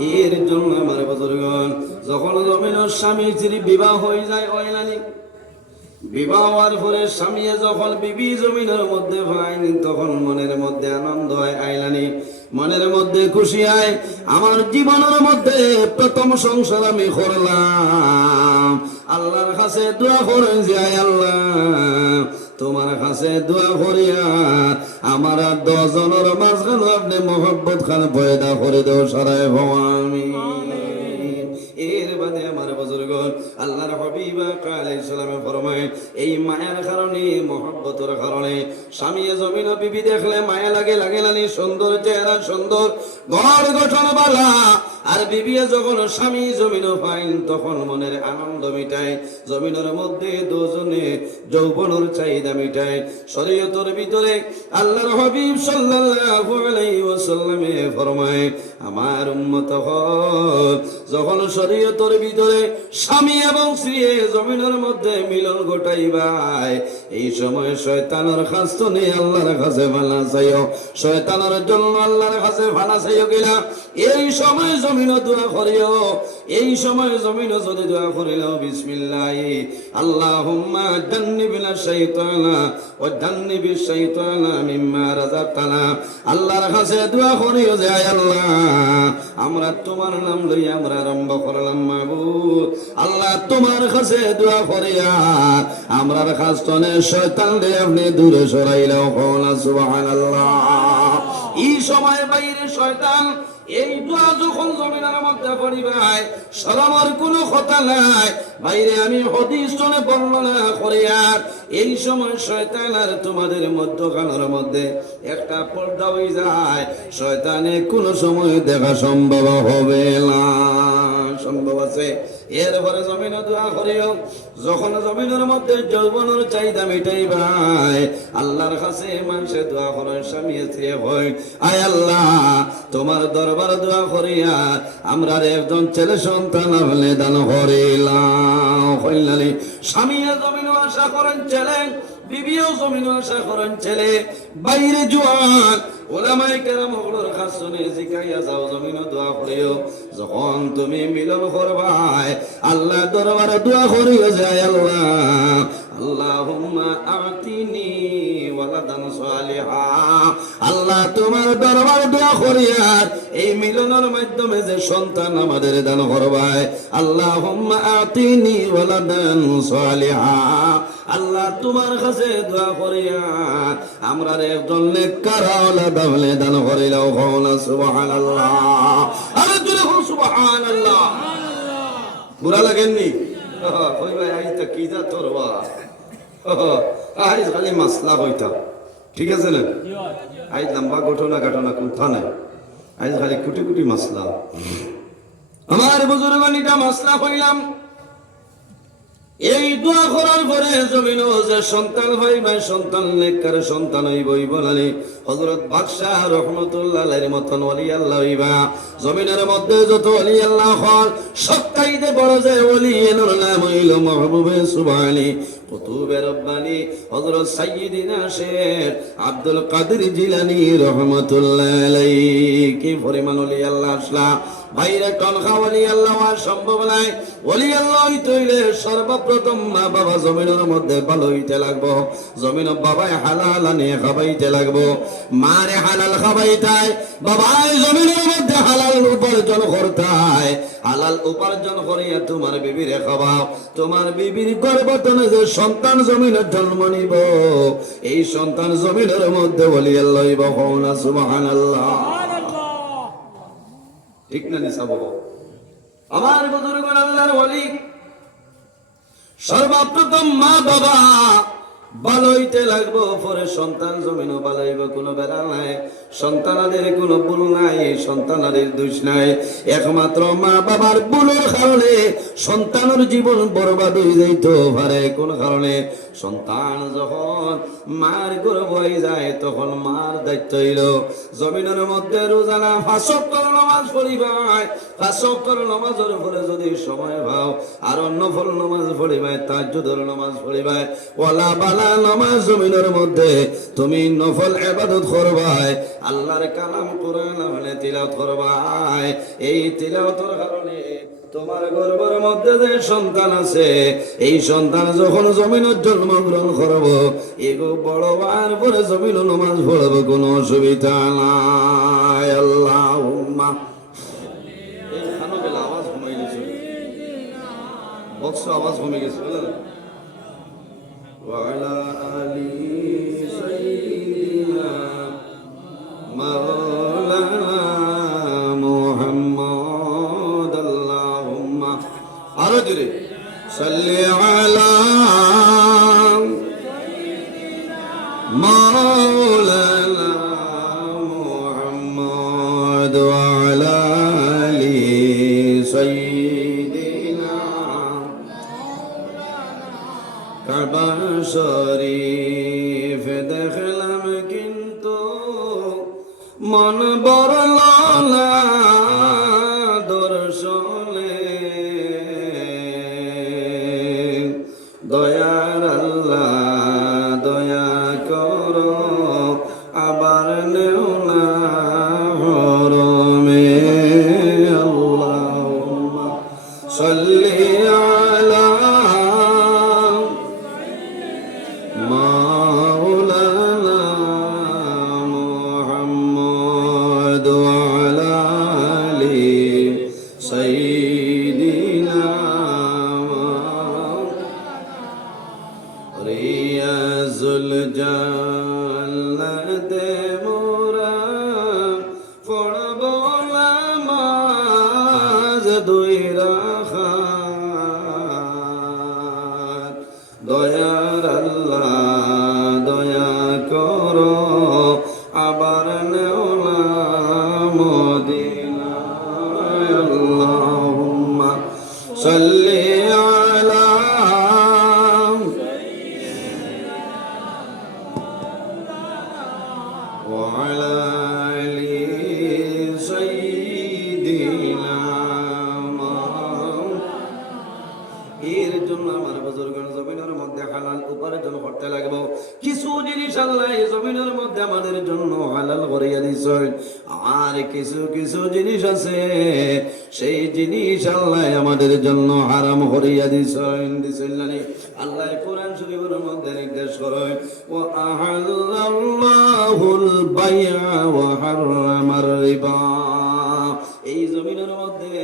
এর জন্য আমার বুজুর্গন যখন জমিনের স্বামী স্ত্রী বিবাহ হয়ে যায় ওইলানি বিবাহ হওয়ার পরে স্বামী যখন বিবি জমিনের মধ্যে পায় তখন মনের মধ্যে আনন্দ হয় আইলানি মনের মধ্যে খুশি হয়, আমার জীবনের মধ্যে প্রথম সংসার আমি করলাম। আল্লাহর কাছে দোয়া করে যাই আল্লাহ তোমার কাছে দোয়া করিয়া আমার আর দশজনের মাঝখানে আপনি মোহাম্মত খান পয়দা করে দেও সারায় ভবামি এর বাদে আমার বুজুর্গ আল্লাহর হাবিবা কালাই সালামে ফরমায় এই মায়ার কারণে মহব্বতের কারণে স্বামী জমিন বিবি দেখলে মায়া লাগে লাগে নানি সুন্দর চেহারা সুন্দর ঘর গঠন বালা আর বিবিয়ে যখন স্বামী জমিন পাইন তখন মনের আনন্দ মিটায় জমিনের মধ্যে দুজনে যৌবনের চাহিদা মিটায় শরীয়তের ভিতরে আল্লাহর হাবিব সাল্লাল্লাহু আলাইহি ওয়াসাল্লামে ফরমায়, আমার উম্মত হল যখন শরীয়তের ভিতরে স্বামী এবং স্ত্রী জমিনের মধ্যে মিলন ঘটাইবাই এই সময় শয়তানের খাস্ত নেই আল্লাহর কাছে ভালা চাইও। শয়তানের জন্য আল্লাহর কাছে ভালা চাইও গেলা এই সময় জমিন দোয়া করিও, এই সময় জমিন যদি দোয়া করিল বিসমিল্লাহ। আল্লাহুম্মা জান্নিবিনা শাইতানা ওয়া জান্নিবি শাইতানা মিম্মা রাযাকতানা। আল্লাহর কাছে দোয়া করিও যে, আয় আল্লাহ, আমরা তোমার নাম লই আমরা আরম্ভ করলাম মাহবুব আল্লাহ তোমার কাছে দোয়া করিয়া, আমরার কাজটনে শয়তান রে আপনি দূরে সরাইলাও কওনা সুবহানাল্লাহ। এই সময় বাইরে শয়তান এই দোয়া যখন জমিনার মধ্যে পড়িবাই সালামার কোনো কথা নাই। বাইরে আমি হদিস শুনে বর্ণনা করি, আর এই সময় শয়তান আর তোমাদের মধ্যখানের মধ্যে একটা পর্দা হয়ে যায়। শয়তানে কোনো সময় দেখা সম্ভব হবে না। আছে। এরপরে জমিন দোয়া করিও, যখন জমিনের মধ্যে যৌবনের চাহিদা মিটাই ভাই আল্লাহর কাছে মানুষে দোয়া করেন স্বামী স্ত্রী হয় আয় আল্লাহ, তোমার দরবার দোয়া করিয়া আমরা একজন ছেলে সন্তান হলে দান করিলাম। স্বামী জমিন আশা করেন ছেলে বিবিও জমিন আশা করেন ছেলে, বাইরে জোয়ান। ওলামাই কেরাম হলোর কাজ শুনে জিকাইয়া যাও জমিন দোয়া করিও। যখন তুমি মিলন করবাই আল্লাহ দরবারে দোয়া করিও যায় আল্লাহ। আল্লাহুম্মা আতিনি আল্লাহ তোমার দরবার দোয়া করিয়ার এই মিলনের মাধ্যমে যে সন্তান আমাদের দান করবাই আল্লাহুম্মা আতিনি ওয়ালাদান সালিহা। আল্লাহ তোমার কাছে দোয়া করিয়া আমরা একজন নেককার আওলাদ দান করিলাও কওনা সুবহানাল্লাহ। আরে বল সুবহানাল্লাহ। বুড়া লাগেননি? ওই ভাই কি যা তোর বা আই খালি মাসলা হইতা ঠিক আছে না? আই লম্বা ঘটনা ঘটনা কোথা নাই। আই খালি কুটি কুটি মাসলা। আমার এটা মাসলা হইলাম। এই দোয়া করার পরে জমিন যে সন্তান ভাই ভাই, সন্তান নেককার সন্তান হইবই বলালি হযরত বাদশাহ রহমতুল্লাহ এর মতন ওলি আল্লাহ হইবা। জমিনের মধ্যে যত ওলি আল্লাহ হল সবটাইতে বড় যে ওলি এর নাম হইল মাহবুবে সুবহানি। কুতুবে রব্বানি আব্দুল কাদের জিলানী রহমতুল্লাহ আলাইহি। কি পরিমাণ ওলি আল্লাহ আসলা। টনখা ওলি আল্লাহ সম্ভব নাই ওলি আল্লাহ হইতে হইলে সর্বপ্রথম মা বাবা জমিনের মধ্যে ভালো হইতে লাগবো। জমিন বাবাই হালাল আনিয়ে খাবাইতে লাগবো। মারে হালাল খাবাইতাই বাবাই জমিনের মধ্যে হালাল উপার্জন করতাই হালাল উপার্জন করিয়া তোমার বিবিরে খাবাও তোমার বিবির গর্ভতনে যে সন্তান জমিনের জন্ম নিব এই সন্তান জমিনের মধ্যে বলি আল্লাহ হওনা সুবহানাল্লাহ। ঠিক না নিসাব আমার বুজুর্গ আল্লাহর ওলি সর্বপ্রথম মা বাবা ভালোইতে লাগবো পরে সন্তান জমিন বালাইব কোনো বেড়া নাই। সন্তানাদের কোনো ভুল নাই, সন্তানাদের দোষ নাই। একমাত্র মা বাবার ভুলের কারণে সন্তানের জীবন বরবাদ হয়ে যাইতে পারে কোন কারণে? সন্তান যখন মার গর্ব হয়ে যায়, তখন মার দায়িত্ব হইল। জমিনের মধ্যে রোজানা ফাঁসক করে নামাজ পড়িবাই ফাঁসক করে নামাজের পরে যদি সময় ভাও আর অন্য ফল নামাজ পড়িবাই তাজ্জুদের নামাজ পড়িবাই ওলা বালা নামাজ জমিনের মধ্যে তুমি নফল এবাদত করবাই আল্লাহর কালাম কোরআন হলে তিলাওত করবাই এই তিলাওতর কারণে তোমার গর্বের মধ্যে যে সন্তান আছে এই সন্তান যখন জমিনের জন্মগ্রহণ করব এগো বড় বার পরে জমিন নমাজ পড়ব কোনো অসুবিধা নাই আল্লাহ এই খানো বেলা আওয়াজ কমে গেছে বক্স আওয়াজ কমে গেছে বুঝলেন وعلى آل صل على দয়া কর। জাল্লাদের কিছু কিছু জিনিস আছে, সেই জিনিস আমাদের জন্য হারাম করিয়া দিছেন আল্লাহ কোরআন শরীফের মধ্যে নির্দেশ করেন ও এই জমিনের মধ্যে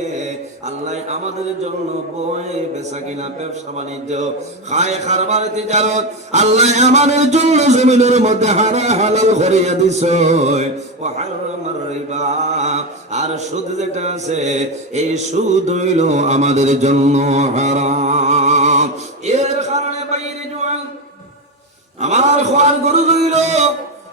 আল্লাহ আমাদের জন্য বই বেচা কিনা, ব্যবসা বাণিজ্য, খায় খারবার তিজারত, আল্লাহ আমাদের জন্য জমিনের মধ্যে হারা হালাল করিয়া রিবা। আর সুদ যেটা আছে, এই সুদ হইল আমাদের জন্য হারাম। এর কারণে বাইরে জোয়ান আমার খোয়ার গরু ধইল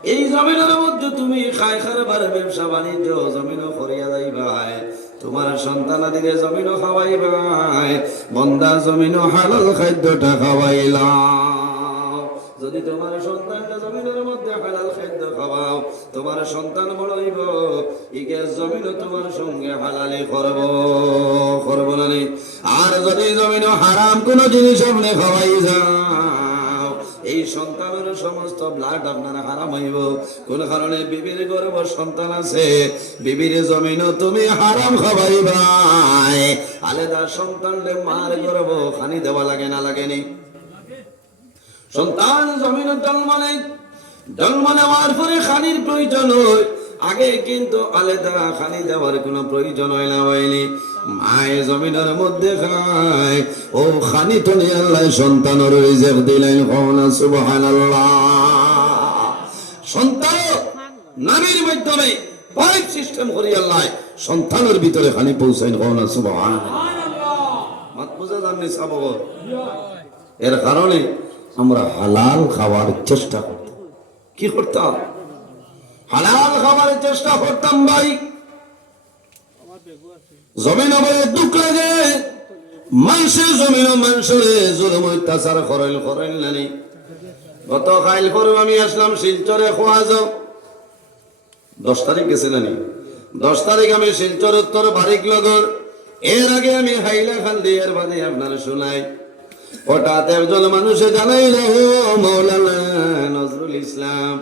এই জমিনের মধ্যে তুমি খাই খারবার ব্যবসা বাণিজ্য, জমিনও করিয়া যাইবাই তোমার সন্তান আদিরে জমিনও খাওয়াইবাই বন্দা জমিনও হালাল খাদ্যটা খাওয়াইলাম। যদি তোমার সন্তানটা জমিনের মধ্যে হালাল খাদ্য খাওয়াও, তোমার সন্তান বড় হইব। ইগে জমিনও তোমার সঙ্গে হালালি করব। করব না? আর যদি জমিনও হারাম কোনো জিনিস আপনি খাওয়াই যাও এই সন্তানের সমস্ত ব্লাড আপনার হারাম হইব। কোন কারণে বিবির গর্ব সন্তান আছে? বিবির জমিন তুমি হারাম খাবাই ভাই আলেদা সন্তানরে মার গর্ব খানি দেওয়া লাগে না লাগেনি সন্তান জমিন জন্ম নেই জন্ম নেওয়ার পরে খানির প্রয়োজন হয়। আগে কিন্তু আলেদা খালি দেওয়ার কোনো প্রয়োজন হয় না হয়নি। মায়ে জমিনের মধ্যে খায় ও খানি তো নিয়ে আল্লাহ সন্তানের রিজেক দিলেন। কওনা সুবহানাল্লাহ। সন্তান নামের মাধ্যমে পাইপ সিস্টেম করি আল্লাহ। সন্তানের ভিতরে খানি পৌঁছাইন, কওনা সুবহানাল্লাহ। মাত বুঝা জাননি সাবগ? এর কারণে আমরা হালাল খাওয়ার চেষ্টা করতাম। কি করতাম? হালাল খাওয়ার চেষ্টা করতাম ভাই। জমিন বলে দুঃখ লাগে। মানুষের জমিন মানুষের জুলুম অত্যাচার করেন করেন নানি। গত খাইল করে আমি আসলাম শিলচরে খোয়া যাও দশ তারিখ গেছে নানি। দশ তারিখ আমি শিলচর উত্তর বারিক লগর এর আগে আমি হাইলা খান দিয়ে এর বাদে আপনার শোনাই। হঠাৎ একজন মানুষে জানাই মৌলানা নজরুল ইসলাম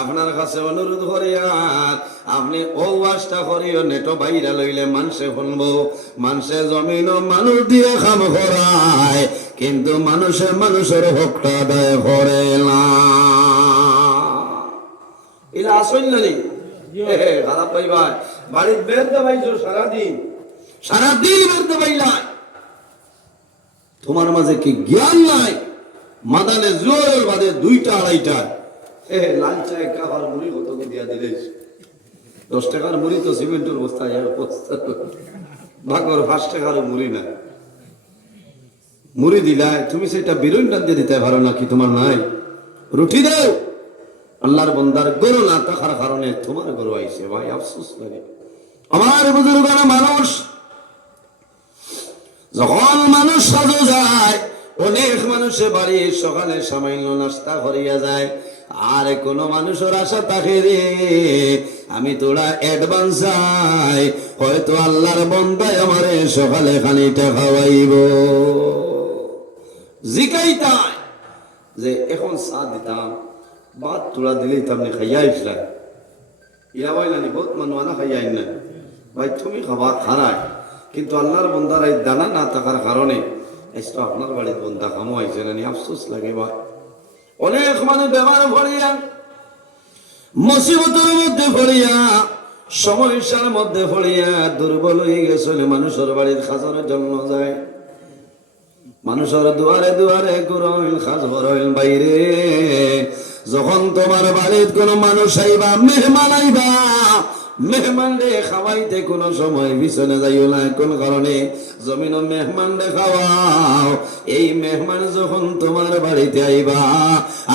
আপনার কাছে অনুরোধ করিয়া আপনি ও ওয়াজটা করিও নেটো বাইরা লইলে মানুষে শুনব মানুষে জমিন ও মানুষ দিয়ে খাম করায় কিন্তু মানুষে মানুষের হকটা আদায় করে না। এলা আসল না নি? খারাপ পাইবা বাড়ির বের দেবাইছো সারাদিন। সারাদিন বের দেবাইলাই। তোমার মাঝে কি জ্ঞান নাই? মাদানে জোরের বাদে দুইটা আড়াইটা এ লাল চায় কাবার মুড়ি কত দিয়া দিলেছ দশ টাকার মুড়ি তো সিমেন্টের বস্তা এক বস্তা। ভাগর পাঁচ টাকার মুড়ি না। মুড়ি তুমি সেটা বিরুন টানতে দিতে পারো নাকি? তোমার নাই। রুটি দাও। আল্লাহর বন্দার গরু না থাকার কারণে তোমার গরু আইসে ভাই আফসোস লাগে আমার বুজুর্গানা মানুষ যখন মানুষ সাজু যায় অনেক মানুষের বাড়ি সকালে সামান্য নাস্তা করিয়া যায়। আর কোন মানুষের আশা থাকে রে, আমি তোরা অ্যাডভান্স চাই হয়তো আল্লাহর বন্দায় আমারে সকালে খানিটা খাওয়াইব। জিকাইতাই যে এখন চা দিতাম বাদ তোরা দিলেই তো আপনি খাইয়া আসলেন। ইয়া ভাই নানি বহুত মানুষ আনা খাইয়া না ভাই, তুমি খাবা খারায় কিন্তু আল্লাহর বন্দার এই দানা না থাকার কারণে এসটা আপনার আইছে নানি আফসোস লাগে ভাই। অনেক মানুষ ভরিয়া, মুসিবতের মধ্যে ভরিয়া, সমস্যার মধ্যে ভরিয়া, দুর্বল হয়ে মানুষের বাড়ির খাজানোর জন্য যায়। মানুষের দুয়ারে দুয়ারে করইল খাজ করইল বাইরে। যখন তোমার বাড়ির কোন মানুষ আইবা, মেহমান আইবা মেহমান রে খাওয়াইতে কোনো সময় পিছনে যাইও না। কোন কারণে? জমিন মেহমান রে খাওয়াও। এই মেহমান যখন তোমার বাড়িতে আইবা,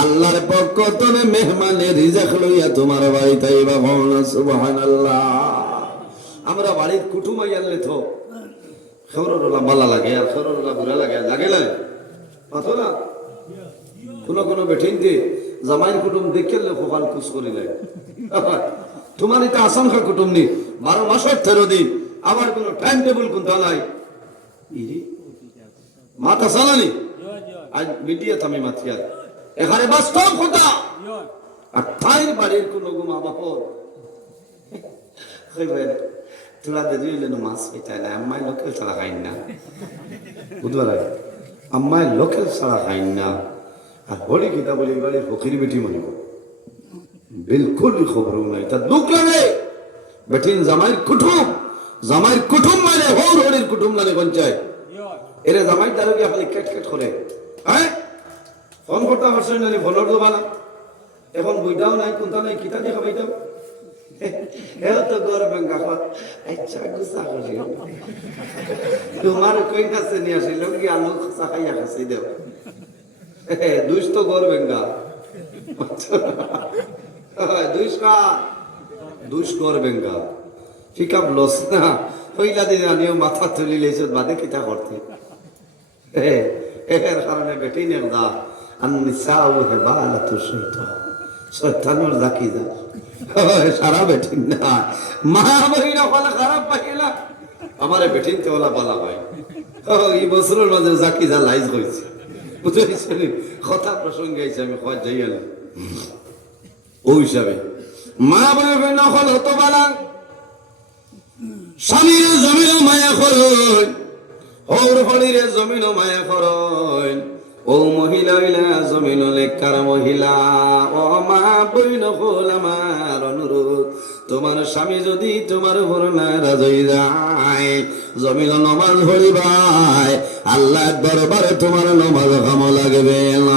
আল্লাহর পক্ষ তবে মেহমানের রিজাক লইয়া তোমার বাড়িতে আইবা ভবনা সুবহানাল্লাহ। আমরা বাড়ির কুটুম আইয়ালে তো খেউরলা বালা লাগে, আর খেউরলা বুড়া লাগে লাগে না পাথো না? কোনো কোনো বেঠিনতে জামাইয়ের কুটুম দেখে কপাল খুশ করিলে। এটা আসানখা কুটুম নি বারো মাসের তেরো দিন। আবার কোনো টাইম টেবিল কোনটা নাই মাথা চালানি? আজ থামি মাথিয়ার এখানে বাস্তব কথা। আর তাইর বাড়ির কোনো গুমা বাপর তোরা হইলেন মাছ না লোকেল ছাড়া খাইন না। বুধবার আম্মাই লোকেল ছাড়া খাইন না। আর বলি কিতা বলি বাড়ির ফকির বেটি মনে বিলকুল খবর নাই তা দুঃখ লাগে বেটিন জামাইয়ের কুটুম জামাইয়ের কুটুম মানে হৌর হরির কুটুম লাগে পঞ্চায়েত এরে জামাই তার গিয়ে খালি কেট কেট করে হ্যাঁ ফোন করতে পারছেন না ফোনের দোকান এখন বইটাও নাই কোনটা নাই কিতা দিয়ে করি তোমার কই কাছে নিয়ে আসিল কি আলু খসা খাইয়া খাসি দুইশ তো গর বেঙ্গা দুইশ গর বেঙ্গা ঠিক আপ লস না। হইলা দিন আনিও মাথা তুলি লেছে, বাদে কিতা করতে? এর কারণে বেটি নে দা আন্নিসাউ হেবালাতু শাইতান শয়তানের জাকি যা। সারা বেঠিন না মা বহিনা ফলা খারাপ পাইলা। আমার বেঠিন তে ওলা বলা ভাই এই বছরের মাঝে জাকি যা, লাইজ হয়েছে বুঝেছেন কথা প্রসঙ্গে আমি খোঁজ যাই না হিসাবে। মা বহিনা ফল হতো বালা স্বামীর জমিন মায়া ওর হলিরে জমিন মায়া ও মহিলা হইলা জমিন লেখার মহিলা। ও মা বইন হল আমার অনুরোধ। তোমার স্বামী যদি তোমার উপর নারাজ হয়ে যায় জমিন নমাজ হরিবাই আল্লাহ দরবারে তোমার নমাজ কাম লাগবে না।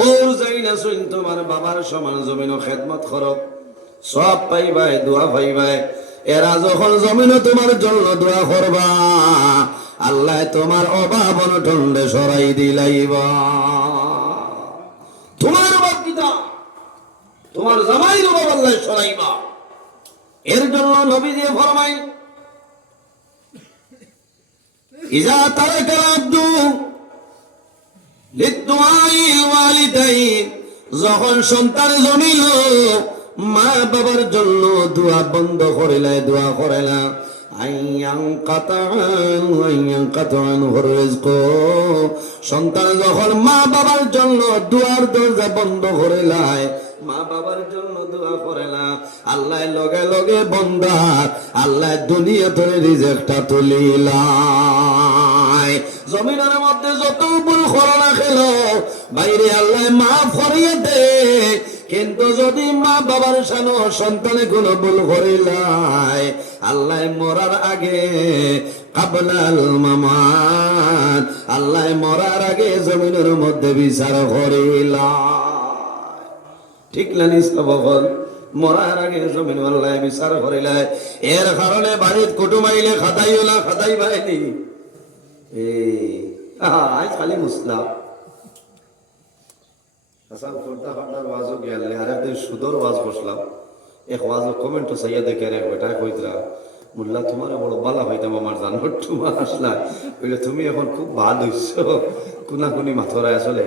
ওর যাই না সইল তোমার বাবার সমান জমিন খেদমত করো। সব পাইবাই, দোয়া পাইবাই। এরা যখন জমিন তোমার জন্য দোয়া করবা, আল্লাহ তোমার অভাব অনটন্ডে সরাই দিলাইবা। তোমার অভাব কিতা তোমার জামাইর অভাব আল্লাহ সরাইবা। এর জন্য নবী দিয়ে ফরমাই ইজা তারাকা আব্দু লিদ্দুআই ওয়ালিদাইন যখন সন্তান জমিল মা বাবার জন্য দোয়া বন্ধ করিলাই দোয়া করিলা। সন্তান যখন মা বাবার জন্য দুয়ার দরজা বন্ধ করিলাই মা বাবার জন্য দোয়া করেলা। আল্লাহ লগে লগে বন্দার আল্লাহ দুনিয়া ধরে রিজেক্টটা জমিনের মধ্যে যত ভুল করোনা খেল বাইরে আল্লাহ মাফ করিয়ে দে। কিন্তু যদি মা বাবার সানো সন্তানে কোনো ভুল করিলাই আল্লাহ মরার আগে কাবলাল মামান আল্লাহ মরার আগে জমিনের মধ্যে বিচার করিলাই ঠিক লানিস বকল মরার আগে জমিন আল্লাহ বিচার করিলাই এর কারণে বাড়িত কুটুম আইলে খাদাইও না, খাদাই বাইনি এই খালি মুসলা হাসান ফুলতা ফাটার ওয়াজও গেলে আর একদিন সুদর ওয়াজ বসলাম। এক ওয়াজ কমেন্ট সাইয়া দেখে রে বেটা কইতরা মুল্লা, তোমার বড় বালা হইতাম আমার জানো তোমার আসলা তুমি এখন খুব ভালো হইছো কোনা কোনি মাথরায় আসলে।